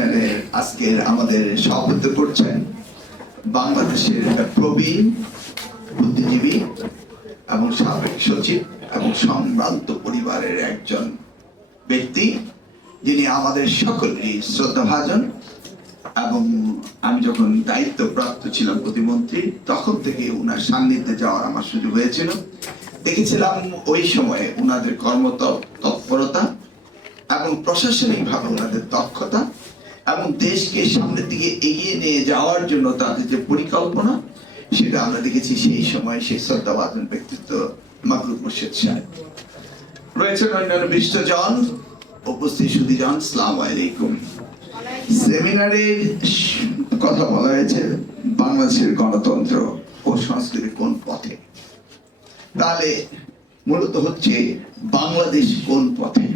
সেমিনারের আজকের আমাদের সভাপতিত্ব করছেন বাংলাদেশের প্রবীণ বুদ্ধিজীবী এবং সাবেক সচিব এবং সম্ভ্রান্ত পরিবারের একজন ব্যক্তি, যিনি আমাদের সকলেরই শ্রদ্ধাভাজন এবং আমি যখন দায়িত্ব প্রাপ্ত ছিলাম প্রতিমন্ত্রী, তখন থেকে উনার সান্নিধ্যে যাওয়ার আমার সুযোগ হয়েছিল। দেখেছিলাম ওই সময়ে উনাদের কর্মত তৎপরতা এবং প্রশাসনিক ভাবে ওনাদের দক্ষতা এবং দেশকে সামনের দিকে এগিয়ে নিয়ে যাওয়ার জন্য তাদের যে পরিকল্পনা, সেটা আমরা দেখেছি সেই সময় সেই শ্রদ্ধাবাদন ব্যক্তিত্ব মাকরুদ মুর্শিদ সাহেব। রয়েছেন অন্যান্য বিশিষ্টজন উপস্থিত সুদীজন সালাম আলাইকুম। সেমিনারের কথা বলা হয়েছে, বাংলাদেশের গণতন্ত্র ও সংস্কৃতি কোন পথে? তাহলে মূলত হচ্ছে বাংলাদেশ কোন পথে?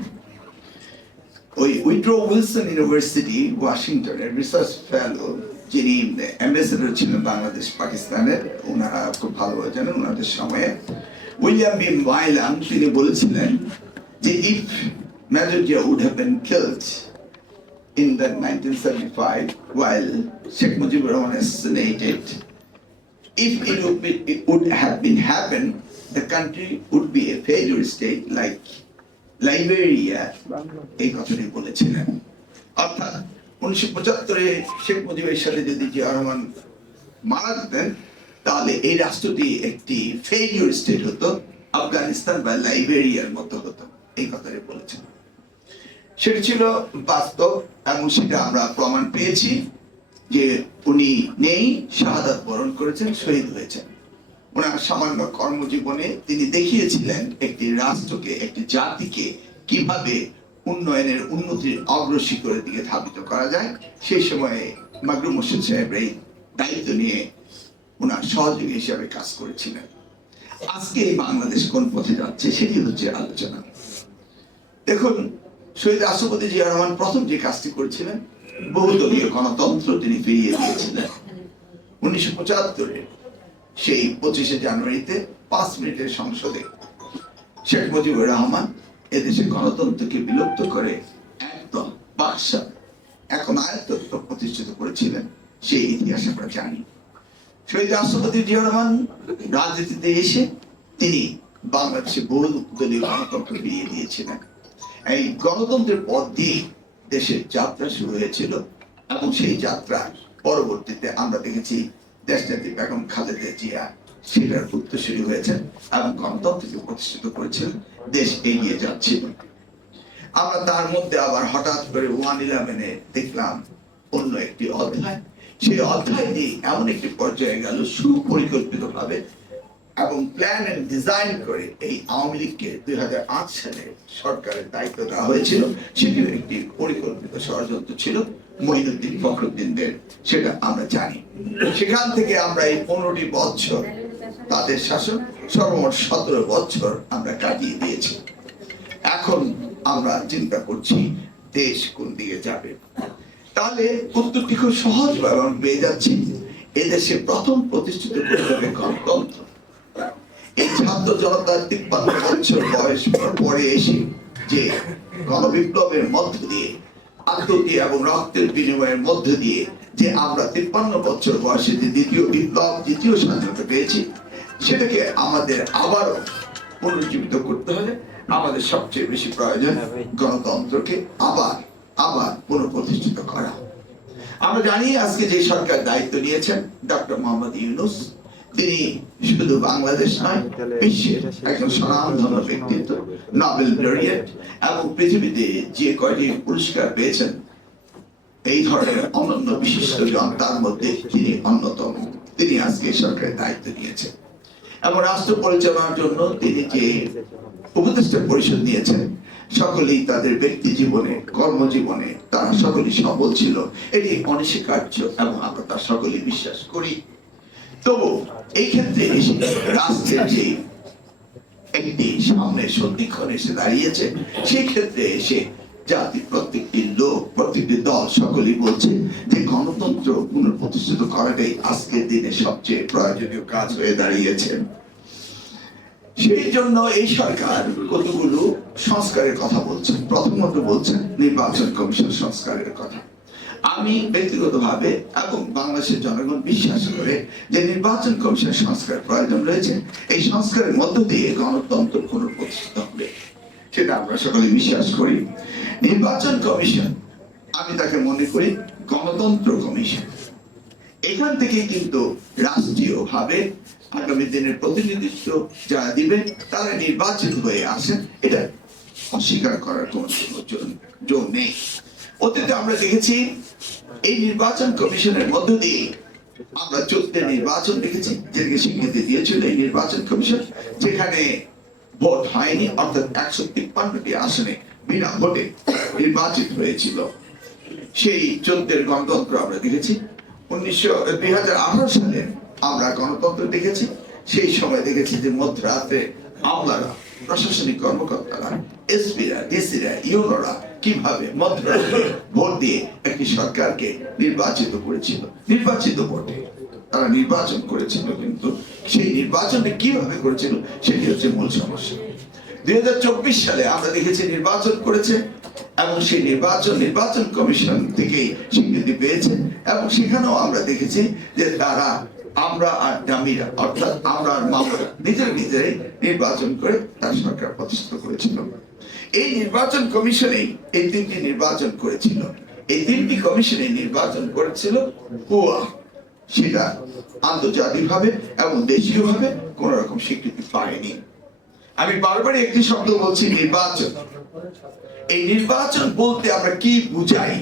ওই উইড্রো উইলসন ইউনিভার্সিটি ওয়াশিংটনের রিসার্চ ফেলো যিনি অ্যাম্বাসেডর ছিলেন বাংলাদেশ পাকিস্তানের ওনারা খুব ভালোভাবে জানেন ওনাদের সময়ে উইলিয়াম বি মাইলাম তিনি বলেছিলেন যে if major Zia would have been killed in the 1975 while Sheikh Mujibur Rahman assassinated, if it would, be, it would have been happened, the country would be a failure state like Liberia এই কথাটি বলেছিলেন। অর্থাৎ উনিশশো পঁচাত্তরে শেখ মুজিবের সাথে যদি জিয়া মারা যেতেন, তাহলে এই রাষ্ট্রটি একটি ফেইলিউর স্টেট হতো, আফগানিস্তান বা লাইবেরিয়ার মতো হতো, এই কথাটি বলেছেন সেটা ছিল বাস্তব এবং সেটা আমরা প্রমাণ পেয়েছি যে উনি নেই, শাহাদাত বরণ করেছেন, শহীদ হয়েছেন। ওনার সামান্য কর্মজীবনে তিনি দেখিয়েছিলেন একটি রাষ্ট্রকে, একটি জাতিকে কীভাবে উন্নয়নের উন্নতির অগ্রশিখরের দিকে ধাবিত করা যায়, সেই সময়ে মাগরুম মোর্শেদ সাহেব এই দায়িত্ব নিয়ে ওনার সহযোগী হিসাবে কাজ করেছিলেন। আজকে এই বাংলাদেশ কোন পথে যাচ্ছে সেটি হচ্ছে আলোচনা। দেখুন, শহীদ রাষ্ট্রপতি জিয়া রহমান প্রথম যে কাজটি করেছিলেন, বহুদলীয় গণতন্ত্র তিনি ফিরিয়ে দিয়েছিলেন। উনিশশো পঁচাত্তরে সেই পঁচিশে জানুয়ারিতে পাঁচ মিনিটের সংসদে শেখ মুজিবুর রহমান এদেশে গণতন্ত্রকে বিলুপ্ত করে একদম বাদশা এখন আয়ত্ত প্রতিষ্ঠিত করেছিলেন, সেই ইতিহাস আমরা জানি। শহীদ রাষ্ট্রপতি জিয়া রহমান রাজনীতিতে এসে তিনি বাংলাদেশে বহু দলীয় গণতন্ত্র ফিরিয়ে দিয়েছিলেন। এই গণতন্ত্রের পথ দিয়ে দেশের যাত্রা শুরু হয়েছিল এবং সেই যাত্রা পরবর্তীতে আমরা দেখেছি দেশনেত্রী বেগম খালেদা জিয়া সেটার উত্তরসূরি হয়েছেন এবং গণতন্ত্রকে প্রতিষ্ঠিত করেছেন, দেশ এগিয়ে যাচ্ছিল আমরা তার মধ্যে আবার হঠাৎ করে ওয়ান ইলেভেনে দেখলাম অন্য একটি অধ্যায়। সেই অধ্যায়টি এমন একটি পর্যায়ে গেল সুপরিকল্পিত ভাবে এবং প্ল্যান এন্ড ডিজাইন করে এই আওয়ামী লীগকে দুই হাজার আট সালে সরকারের দায়িত্ব দেওয়া হয়েছিল। সেটিও একটি পরিকল্পিত ষড়যন্ত্র ছিল। মঈনুদ্দিন ফখরুদ্দিনদের, সেটা আমরা জানি। সেখান থেকে আমরা এই পনেরোটি বছর তাদের শাসন, সর্বমোট সতেরো বছর আমরা কাটিয়ে দিয়েছি। এখন আমরা চিন্তা করছি দেশ কোন দিকে যাবে। তাহলে উত্তরটি খুব সহজ আমরা পেয়ে যাচ্ছি। এদেশে প্রথম প্রতিষ্ঠিত করতে গণতন্ত্র। এই ছাত্র জনতার তিপ্পান্ন বছর বয়স পরে এসে যে গণবিপ্লবের মধ্য দিয়ে এবং রক্তের বিনিময়ের মধ্য দিয়ে যে আমরা তিপ্পান্ন বছর বয়সে যে দ্বিতীয় বিপ্লব, দ্বিতীয় স্বাধীনতা পেয়েছি, সেটাকে আমাদের আবারও পুনর্জীবিত করতে হলে আমাদের সবচেয়ে বেশি প্রয়োজন গণতন্ত্রকে আবার আবার পুনঃপ্রতিষ্ঠিত করা। আমরা জানি আজকে যে সরকার দায়িত্ব নিয়েছেন, ডক্টর মোহাম্মদ ইউনুস তিনি শুধু বাংলাদেশ নয় বিশ্বের একজন স্বনামধন্য ব্যক্তিত্ব নোবেল লরিয়েট এবং পৃথিবীতে যে কয়টি পুরস্কার পেয়েছেন এই ধরনের অনন্য বিশিষ্ট জন তার মধ্যে তিনি অন্যতম। তিনি আজকে সরকারের দায়িত্ব নিয়েছেন। এবং রাষ্ট্র পরিচালনার জন্য তিনি যে উপদেষ্টা পরিষদ নিয়েছেন সকলেই তাদের ব্যক্তি জীবনে কর্মজীবনে তারা সকলেই সবল ছিল। এটি অনস্বীকার্য এবং আমরা তার সকলেই বিশ্বাস করি। তবু এই ক্ষেত্রে রাষ্ট্রের যে একটি সামনে সন্ধিক্ষণ এসে দাঁড়িয়েছে, সেই ক্ষেত্রে এসে জাতি প্রত্যেকটি লোক, প্রত্যেকটি দল সকলেই বলছে যে গণতন্ত্র পুনঃপ্রতিষ্ঠিত করাটাই আজকের দিনে সবচেয়ে প্রয়োজনীয় কাজ হয়ে দাঁড়িয়েছে। সেই জন্য এই সরকার কতগুলো সংস্কারের কথা বলছেন প্রথমত বলছেন নির্বাচন কমিশন সংস্কারের কথা। আমি ব্যক্তিগতভাবে এবং বাংলাদেশের জনগণ বিশ্বাস করে যে নির্বাচন কমিশন সংস্কার প্রয়োজন রয়েছে, এই সংস্কারের মধ্য দিয়ে গণতন্ত্র পুনঃপ্রতিষ্ঠিত হবে। সেটা আমরা সকলে বিশ্বাস করি। নির্বাচন কমিশন, আমি তাকে মনে করি গণতন্ত্র কমিশন। এখান থেকে কিন্তু রাষ্ট্রীয়ভাবে আগামী দিনের প্রতিনিধিত্ব যারা দিবে, তারা নির্বাচিত হয়ে আসেন। এটা অস্বীকার করার কোনো জো- নেই। অতীতে আমরা দেখেছি, এই নির্বাচন কমিশনের মধ্য দিয়ে আমরা চোদ্দ নির্বাচন দেখেছি যেটাকে স্বীকৃতি দিয়েছিল এই নির্বাচন কমিশন, যেখানে ভোট হয়নি, অর্থাৎ একশো তিপ্পান্নটি আসনে বিনা ভোটে নির্বাচিত হয়েছিল। সেই চোদ্দের গণতন্ত্র আমরা দেখেছি। উনিশশো দুই সালে আমরা গণতন্ত্র দেখেছি। সেই সময় দেখেছি যে মধ্যরাতে আমলারা প্রশাসনিক কর্মকর্তারা, এসপিরা, ডিসিরা, ইউনোরা কীভাবে মধ্যরাতে ভোট দিয়ে একটি সরকারকে নির্বাচিত করেছিল? নির্বাচিত ভোটে তারা নির্বাচন করেছিল কিন্তু সেই নির্বাচনটা কীভাবে করেছিল সেটি হচ্ছে মূল সমস্যা। দুই সালে আমরা দেখেছি নির্বাচন করেছে এবং সেই নির্বাচন নির্বাচন কমিশন থেকে স্বীকৃতি পেয়েছে এবং সেখানেও আমরা দেখেছি যে তারা আমরা আর ডামিরা অর্থাৎ আমরা আর মামরা নিজের নিজেরাই নির্বাচন করে তার সরকার প্রতিষ্ঠিত করেছিল। এই নির্বাচন কমিশনেই এই তিনটি নির্বাচন করেছিল। এই তিনটি কমিশনে নির্বাচন করেছিল হুয়া সেটা আন্তর্জাতিকভাবে এবং দেশীয়ভাবে কোন রকম স্বীকৃতি পায়নি। আমি বারবারই একটি শব্দ বলছি, নির্বাচন। এই নির্বাচন বলতে আমরা কি বুঝাই?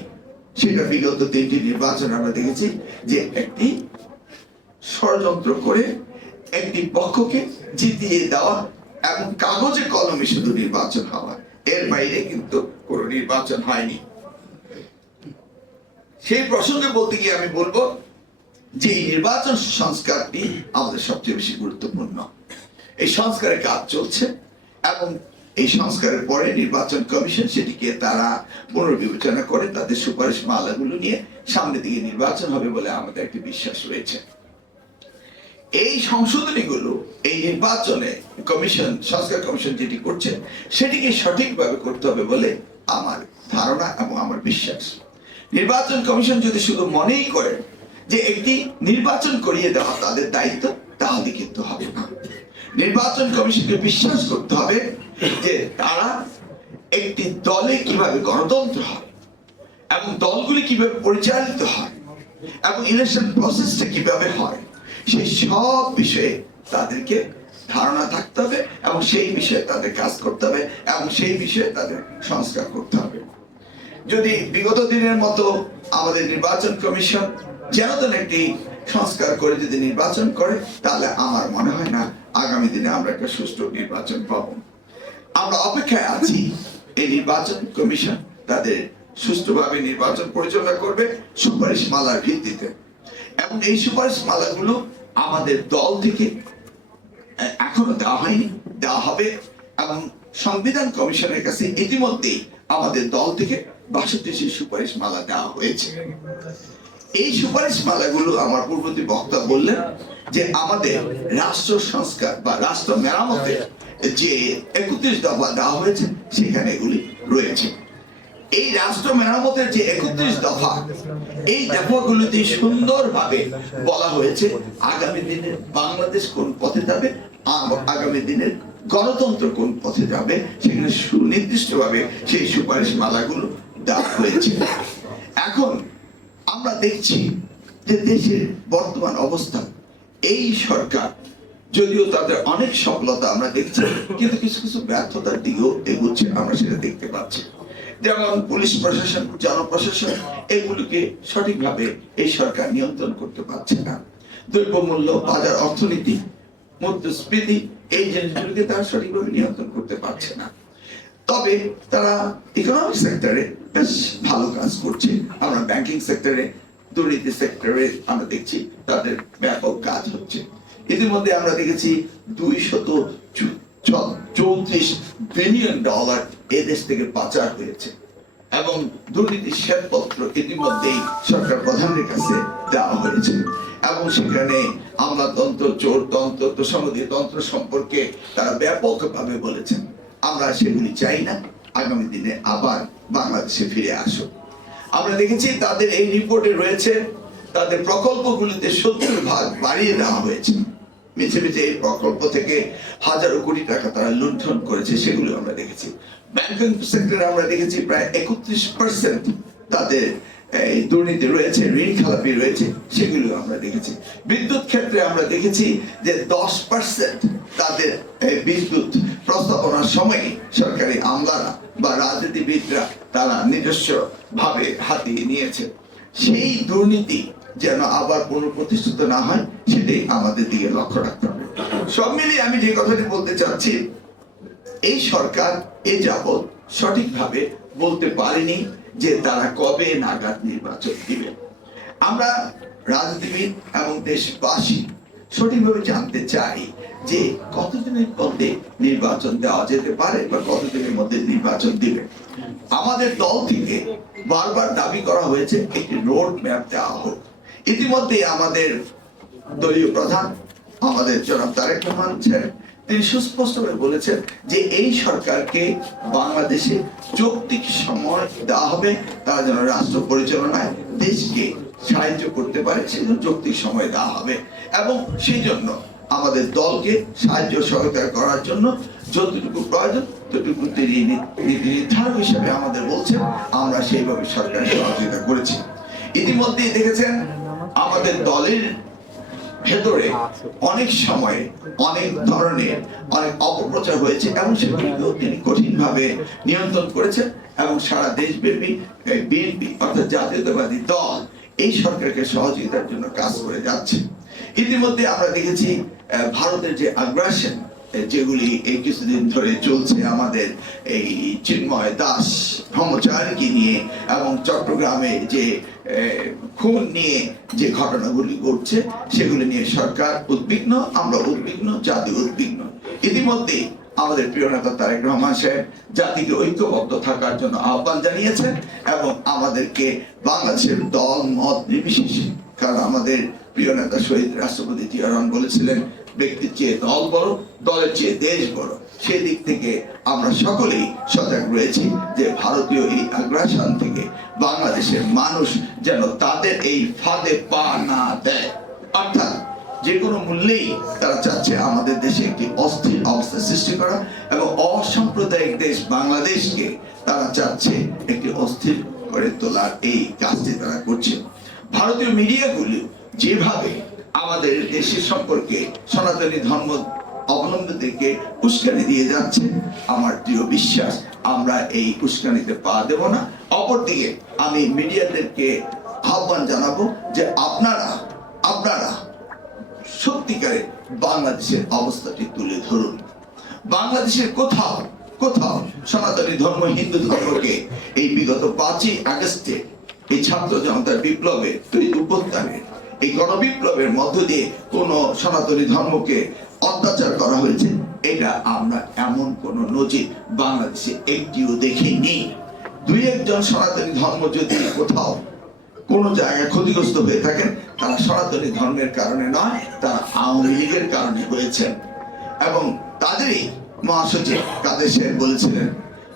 সেটা বিগত তিনটি নির্বাচন আমরা দেখেছি যে একটি ষড়যন্ত্র করে একটি পক্ষকে জিতিয়ে দেওয়া এবং কাগজে কলমে শুধু নির্বাচন হওয়া। এর বাইরে কিন্তু কোনো নির্বাচন হয়নি। সেই প্রসঙ্গে বলতে গিয়ে আমি বলব যে এই নির্বাচন সংস্কারটি আমাদের সবচেয়ে বেশি গুরুত্বপূর্ণ। এই সংস্কারের কাজ চলছে এবং এই সংস্কারের পরে নির্বাচন কমিশন সেটিকে তারা পুনর্বিবেচনা করে তাদের সুপারিশ মালাগুলো নিয়ে সামনে দিকে নির্বাচন হবে বলে আমাদের একটি বিশ্বাস রয়েছে। এই সংশোধনীগুলো, এই নির্বাচনে কমিশন সংস্কার কমিশন যেটি করছে, সেটিকে সঠিকভাবে করতে হবে বলে আমার ধারণা এবং আমার বিশ্বাস। নির্বাচন কমিশন যদি শুধু মনেই করে যে একটি নির্বাচন করিয়ে দেওয়া তাদের দায়িত্ব, তাহলে কিন্তু হবে না। নির্বাচন কমিশনকে বিশ্বাস করতে হবে যে তারা একটি দলে কীভাবে গণতন্ত্র হয় এবং দলগুলি কীভাবে পরিচালিত হয় এবং ইলেকশন প্রসেসটা কীভাবে হয় সেই সব বিষয়ে তাদেরকে ধারণা থাকতে হবে এবং সেই বিষয়ে তাদের কাজ করতে হবে এবং সেই বিষয়ে তাদের সংস্কার করতে হবে। যদি বিগত দিনের মতো আমাদের নির্বাচন কমিশন যেন একটি সংস্কার করে যদি নির্বাচন করে, তাহলে আমার মনে হয় না আগামী দিনে আমরা একটা সুষ্ঠু নির্বাচন পাব। আমরা অপেক্ষায় আছি, এই নির্বাচন কমিশন তাদের সুষ্ঠুভাবে নির্বাচন পরিচালনা করবে সুপারিশ মালার ভিত্তিতে। এবং এই সুপারিশ মালাগুলো আমাদের দল থেকে এখনও দেওয়া হয়নি, দেওয়া হবে। এবং সংবিধান কমিশনের কাছে ইতিমধ্যেই আমাদের দল থেকে বাষট্টি সুপারিশ মালা দেওয়া হয়েছে। এই সুপারিশ মালাগুলো আমার পূর্ববর্তী বক্তা বললেন যে আমাদের রাষ্ট্র সংস্কার বা রাষ্ট্র মেরামতের যে একত্রিশ দফা দেওয়া হয়েছে, সেখানে এগুলি রয়েছে। এই রাষ্ট্র মেরামতের যে একত্রিশ দফা, এই দফাগুলোতে সুন্দরভাবে বলা হয়েছে, আগামী দিনে বাংলাদেশ কোন পথে যাবে আগামী দিনের গণতন্ত্র কোন পথে যাবে, সেখানে সুনির্দিষ্টভাবে সেই সুপারিশ মালাগুলো দেওয়া হয়েছে। এখন আমরা দেখছি যে দেশের বর্তমান অবস্থা, এই সরকার, যদিও তাদের অনেক সফলতা আমরা দেখছি, কিন্তু কিছু কিছু ব্যর্থতার দিকেও এগুচ্ছে, আমরা সেটা দেখতে পাচ্ছি। যেমন পুলিশ প্রশাসন, জনপ্রশাসন, এগুলোকে সঠিকভাবে এই সরকার নিয়ন্ত্রণ করতে পারছে না। দ্রব্যমূল্য বাজার অর্থনীতি মুদ্রাস্ফীতি এই জিনিসগুলোকে তারা সঠিকভাবে নিয়ন্ত্রণ করতে পারছে না। তবে তারা ইকোনমিক সেক্টরে বেশ ভালো কাজ করছে। আমরা ব্যাংকিং সেক্টরে দুর্নীতি সেক্টরে আমরা দেখছি তাদের ব্যাপক কাজ হচ্ছে। ইতিমধ্যে আমরা দেখেছি দুই শত চৌত্রিশ বিলিয়ন ডলার এদেশ থেকে পাচার হয়েছে। এবং দুর্নীতির শ্বেতপত্র ইতিমধ্যেই সরকার প্রধানের কাছে দেওয়া হয়েছে। এবং সেখানে আমলাতন্ত্র, চোরতন্ত্র তন্ত্র সম্পর্কে তারা ব্যাপকভাবে বলেছেন। আমরা সেগুলি চাই না। আগামী দিনে আবার বাংলাদেশে ফিরে আসুক আমরা দেখেছি তাদের এই রিপোর্টে রয়েছে, তাদের প্রকল্পগুলিতে সত্তর ভাগ বাড়িয়ে দেওয়া হয়েছে। মিছে এই প্রকল্প থেকে হাজারো কোটি টাকা তারা লুণ্ঠন করেছে, সেগুলো আমরা দেখেছি। ব্যাংকিং সেক্টরে আমরা দেখেছি প্রায় একত্রিশ পার্সেন্ট তাদের এই দুর্নীতি রয়েছে, ঋণ খেলাপি রয়েছে, সেগুলো আমরা দেখেছি। বিদ্যুৎ ক্ষেত্রে আমরা দেখেছি যে দশ পার্সেন্ট তাদের বিদ্যুৎ প্রস্তাবনার সময় সরকারি আমলারা বা রাজনীতিবিদরা তারা নিজস্ব ভাবে হাতিয়ে নিয়েছে। সেই দুর্নীতি যেন আবার পুনঃপ্রতিষ্ঠিত না হয়, সেটাই আমাদের দিকে লক্ষ্য রাখতে হবে। সব মিলিয়ে আমি যে কথাটি বলতে চাচ্ছি, এই সরকার এ যাবৎ সঠিকভাবে বলতে পারেনি যে তারা কবে নাগাদ নির্বাচন দিবে। আমরা রাজনীতিবিদ এবং দেশবাসী সঠিকভাবে জানতে চাই যে কতদিনের মধ্যে নির্বাচন দেওয়া যেতে পারে বা কতদিনের মধ্যে নির্বাচন দিবে। আমাদের দল থেকে বারবার দাবি করা হয়েছে, একটি রোড ম্যাপ দেওয়া হোক। ইতিমধ্যে আমাদের দলীয় প্রধান, আমাদের জনাব তারেক রহমান স্যার, তিনি সুস্পষ্টভাবে বলেছেন যে এই সরকারকে বাংলাদেশে যৌক্তিক সময় দেওয়া হবে, তারা যেন রাষ্ট্র পরিচালনায় দেশকে সাহায্য করতে পারে, সেজন্য যৌক্তিক সময় দেওয়া হবে। এবং সেই জন্য আমাদের দলকে সাহায্য সহযোগিতা করার জন্য যতটুকু প্রয়োজন, ততটুকু তিনি নীতি নির্ধারক হিসেবে আমাদের বলছেন, আমরা সেইভাবে সরকারের সহযোগিতা করেছি। ইতিমধ্যেই দেখেছেন আমাদের দলের ভেতরে অনেক সময় অনেক ধরনের অনেক অপপ্রচার হয়েছে এবং সেগুলিকেও তিনি কঠিনভাবে নিয়ন্ত্রণ করেছেন এবং সারা দেশব্যাপী বিএনপি অর্থাৎ জাতীয়তাবাদী দল এই সরকারকে সহযোগিতার জন্য কাজ করে যাচ্ছে। ইতিমধ্যে আমরা দেখেছি ভারতের যে আগ্রাসন যেগুলি এই কিছুদিন ধরে চলছে আমাদের এই চিন্ময় দাস ব্রহ্মচারীকে নিয়ে এবং চট্টগ্রামে যে খুন নিয়ে যে ঘটনাগুলি ঘটছে, সেগুলি নিয়ে সরকার উদ্বিগ্ন, আমরা উদ্বিগ্ন, জাতি উদ্বিগ্ন। ইতিমধ্যে আমাদের প্রিয় নেতা তারেক রহমান সাহেব জাতিকে ঐক্যবদ্ধ থাকার জন্য আহ্বান জানিয়েছেন এবং আমাদেরকে বাংলাদেশের দল, মত নির্বিশেষে, কারণ আমাদের প্রিয় নেতা শহীদ রাষ্ট্রপতি জিয়া বলেছিলেন ব্যক্তির চেয়ে দল বড়, দলের চেয়ে দেশ বড়। সেই দিক থেকে আমরা সকলেই সজাগ রয়েছি যে ভারতীয় এই আগ্রাসন থেকে বাংলাদেশের মানুষ যেন তাদের এই ফাঁদে পা না দেয়। অর্থাৎ যে কোনো মূল্যেই তারা চাচ্ছে আমাদের দেশে একটি অস্থির অবস্থা সৃষ্টি করা এবং অসাম্প্রদায়িক দেশ বাংলাদেশকে তারা চাচ্ছে একটি অস্থির করে তোলার এই কাজটি তারা করছে। ভারতীয় মিডিয়াগুলি যেভাবে আমাদের দেশের সম্পর্কে সনাতনী ধর্ম অবলম্বীদেরকে উস্কানি দিয়ে যাচ্ছে। আমার দৃঢ় বিশ্বাস, আমরা এই উস্কানিতে পা দেব না। অপরদিকে, আমি মিডিয়াদেরকে আহ্বান জানাব যে আপনারা আপনারা সত্যিকারে বাংলাদেশের অবস্থাটি তুলে ধরুন। বাংলাদেশের কোথাও কোথাও সনাতনী ধর্ম, হিন্দু ধর্মকে এই বিগত পাঁচই আগস্টে এই ছাত্র জনতার বিপ্লবে তৈরি উত্থানে এই গণবিপ্লবের মধ্য দিয়ে কোন সনাতনী ধর্মকে অত্যাচার করা হয়েছে, এটা আমরা এমন কোন নজির বাংলাদেশে একটিও দেখিনি। দুই একজন সনাতনী ধর্ম যদি কোথাও কোন জায়গায় ক্ষতিগ্রস্ত হয়ে থাকেন, তারা সনাতনী ধর্মের কারণে নয়, তারা আওয়ামী লীগের কারণে হয়েছেন। এবং তাদেরই মহাসচিব কাদের সাহেব বলেছিলেন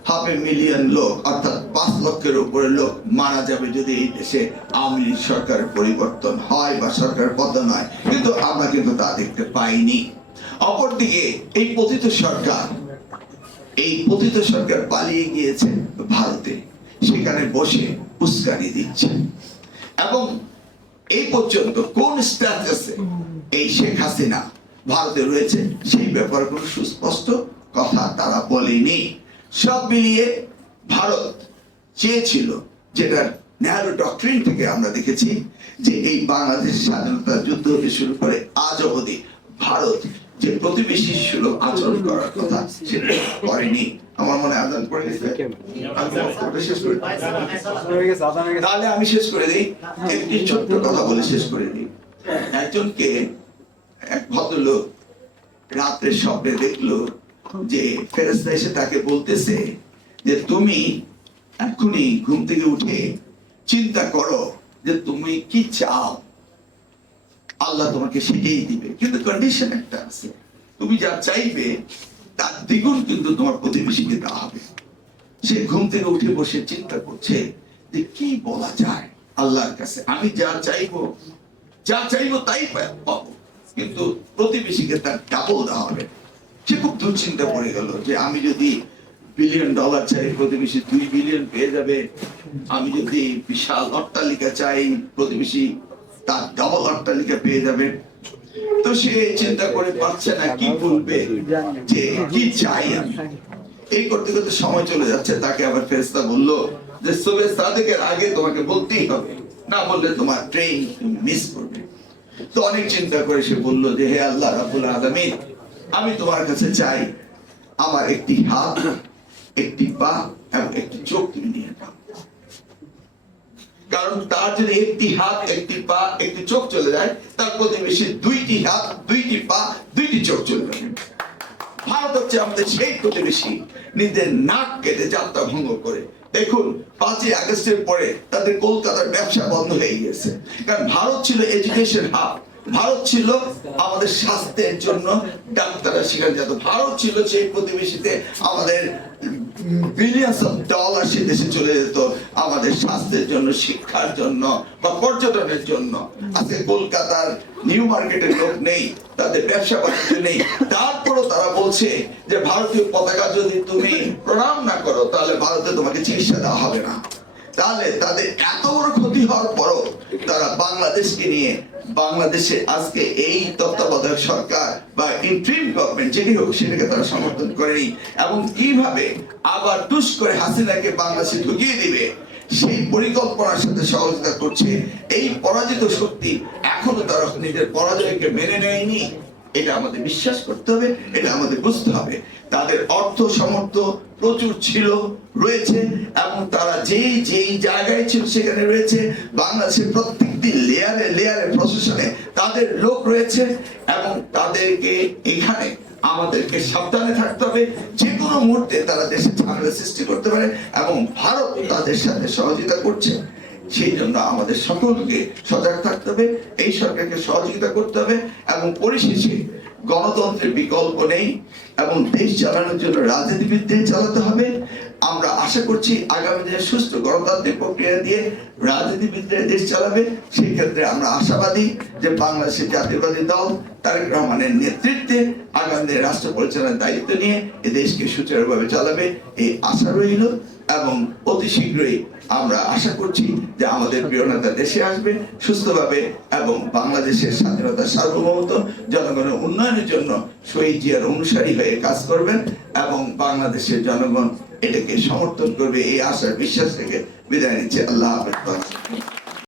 হাফ এ মিলিয়ন লোক, অর্থাৎ পাঁচ লক্ষের উপরে লোক মারা যাবে যদি এই দেশে আওয়ামী লীগ সরকারের পরিবর্তন হয় বা সরকার পতন হয় কিন্তু আমরা কিন্তু তা দেখতে পাইনি। অপরদিকে এই পতিত সরকার, এই পতিত সরকার পালিয়ে গিয়েছে ভারতে। সেখানে বসে উস্কানি দিচ্ছে। এবং এই পর্যন্ত কোন স্ট্যাটাসে এই শেখ হাসিনা ভারতে রয়েছে সেই ব্যাপারে কোনো সুস্পষ্ট কথা তারা বলেনি। সব মিলিয়ে ভারত চেয়েছিল যেটা নেহরু ডক্টরিন থেকে আমরা দেখেছি যে এই বাংলাদেশ স্বাধীনতা যুদ্ধ হতে শুরু করে আজ অবধি ভারত যে প্রতিবেশী সুলভ আচরণ করার কথা সেটা করেনি। আমার মনে আদান করে গেছে। তাহলে আমি শেষ করে দিই। একটি ছোট্ট কথা বলে শেষ করে দিই। একজনকে এক ভদ্রলোক রাত্রে স্বপ্নে দেখল যে ফেরেস্তা এসে তাকে বলতেছে যে তুমি এখনই ঘুম থেকে উঠে চিন্তা করো যে তুমি কি চাও। আল্লাহ তোমাকে সেটাই দিবে। কিন্তু কন্ডিশন একটা আছে। তুমি যা চাইবে, তার দ্বিগুণ কিন্তু তোমার প্রতিবেশীকে দেওয়া হবে। সে ঘুম থেকে উঠে বসে চিন্তা করছে যে কি বলা যায় আল্লাহর কাছে। আমি যা চাইব যা চাইব তাই পাবো। কিন্তু প্রতিবেশীকে তার ডাবল দেওয়া হবে। সে খুব দুশ্চিন্তা পড়ে গেল যে আমি যদি বিলিয়ন ডলার চাই, প্রতিবেশী দুই বিলিয়ন পেয়ে যাবে। আমি যদি বিশাল অট্টালিকা চাই, প্রতিবেশী তার ডবল অট্টালিকা পেয়ে যাবে। তো সে চিন্তা করে পারছে না কি বলবে, যে কি চাই আমি? এই করতে করতে সময় চলে যাচ্ছে। তাকে আবার ফেরেশতা বলল যে সুবে সাদেকের আগে তোমাকে বলতেই হবে। না বললে তোমার ট্রেন মিস করবে। তো অনেক চিন্তা করে সে বলল যে, হে আল্লাহ রাব্বুল আলামিন আমি তোমার কাছে চাই আমার একটি হাত, একটি পা এবং একটি চোখ তুমি নিয়ে নাও। কারণ তার যদি একটি হাত, একটি পা, একটি চোখ চলে যায়, তার প্রতিবেশী দুইটি হাত, দুইটি পা, দুইটি চোখ চলে যাবে। ভারত হচ্ছে আমাদের সেই প্রতিবেশী। নিজের নাক কেটে যাত্রা ভঙ্গ করে। দেখুন, পাঁচই আগস্টের পরে তাদের কলকাতার ব্যবসা বন্ধ হয়ে গেছে কারণ ভারত ছিল এডুকেশন হাব ভারত ছিল আমাদের স্বাস্থ্যের জন্য ডাক্তাররা সেখানে যেত। ভারত ছিল সেই প্রতিবেশীতে আমাদের বিলিয়ন্স অফ ডলার সে দেশে চলে যেত আমাদের স্বাস্থ্যের জন্য, শিক্ষার জন্য বা পর্যটনের জন্য। আজকে কলকাতার নিউ মার্কেটের লোক নেই, তাদের ব্যবসা বাণিজ্য নেই। তারপরও তারা বলছে যে, ভারতীয় পতাকা যদি তুমি প্রণাম না করো, তাহলে ভারতে তোমাকে চিকিৎসা দেওয়া হবে না। তাহলে তাদের এত বড় ক্ষতি হওয়ার পরও তারা বাংলাদেশকে নিয়ে বাংলাদেশে আজকে এই তত্ত্বাবধায়ক সরকার বা ইন্ট্রিম গভর্নমেন্ট যেটি হোক সেটাকে তারা সমর্থন করেনি এবং কীভাবে আবার টুস করে হাসিনাকে বাংলাদেশে ঢুকিয়ে দিবে, সেই পরিকল্পনার সাথে সহযোগিতা করছে, এই পরাজিত শক্তি এখনও তারা নিজের পরাজয়কে মেনে নেয়নি। এটা আমাদের বিশ্বাস করতে হবে, এটা আমাদের বুঝতে হবে। তাদের অর্থ, সামর্থ্য প্রচুর ছিল, রয়েছে, এবং তারা যেই যেই জায়গায় ছিল সেখানে রয়েছে। বাংলাদেশের প্রত্যেকটি লেয়ারে লেয়ারে প্রশাসনে তাদের লোক রয়েছে, এবং তাদেরকে এখানে আমাদেরকে সাবধানে থাকতে হবে। যে কোনো মুহূর্তে তারা দেশে ঝামেলা সৃষ্টি করতে পারে, এবং ভারত তাদের সাথে সহযোগিতা করছে। সেই জন্য আমাদের সকলকে সজাগ থাকতে হবে, এই সরকারকে সহযোগিতা করতে হবে এবং পরিশেষে গণতন্ত্রের বিকল্প নেই এবং দেশ চালানোর জন্য রাজনীতিবিদদের চালাতে হবে। আমরা আশা করছি আগামী দিনে সুস্থ গণতান্ত্রিক প্রক্রিয়া দিয়ে রাজনীতিবিদরা দেশ চালাবে। সেই ক্ষেত্রে আমরা আশাবাদী যে বাংলাদেশের জাতীয়বাদী দল তারেক রহমানের নেতৃত্বে আগামী দিনে রাষ্ট্র পরিচালনার দায়িত্ব নিয়ে এ দেশকে সুচারুভাবে চালাবে, এই আশা রইল এবং অতি শীঘ্রই আমরা আশা করছি যে আমাদের প্রিয় দেশে আসবে, সুস্থভাবে এবং বাংলাদেশের স্বাধীনতা সার্বভৌমত জনগণের উন্নয়নের জন্য শহীদ জিয়ার অনুসারী হয়ে কাজ করবেন এবং বাংলাদেশের জনগণ এটাকে সমর্থন করবে এই আশার বিশ্বাস থেকে বিদায় নিচ্ছে। আল্লাহ হাফেজ।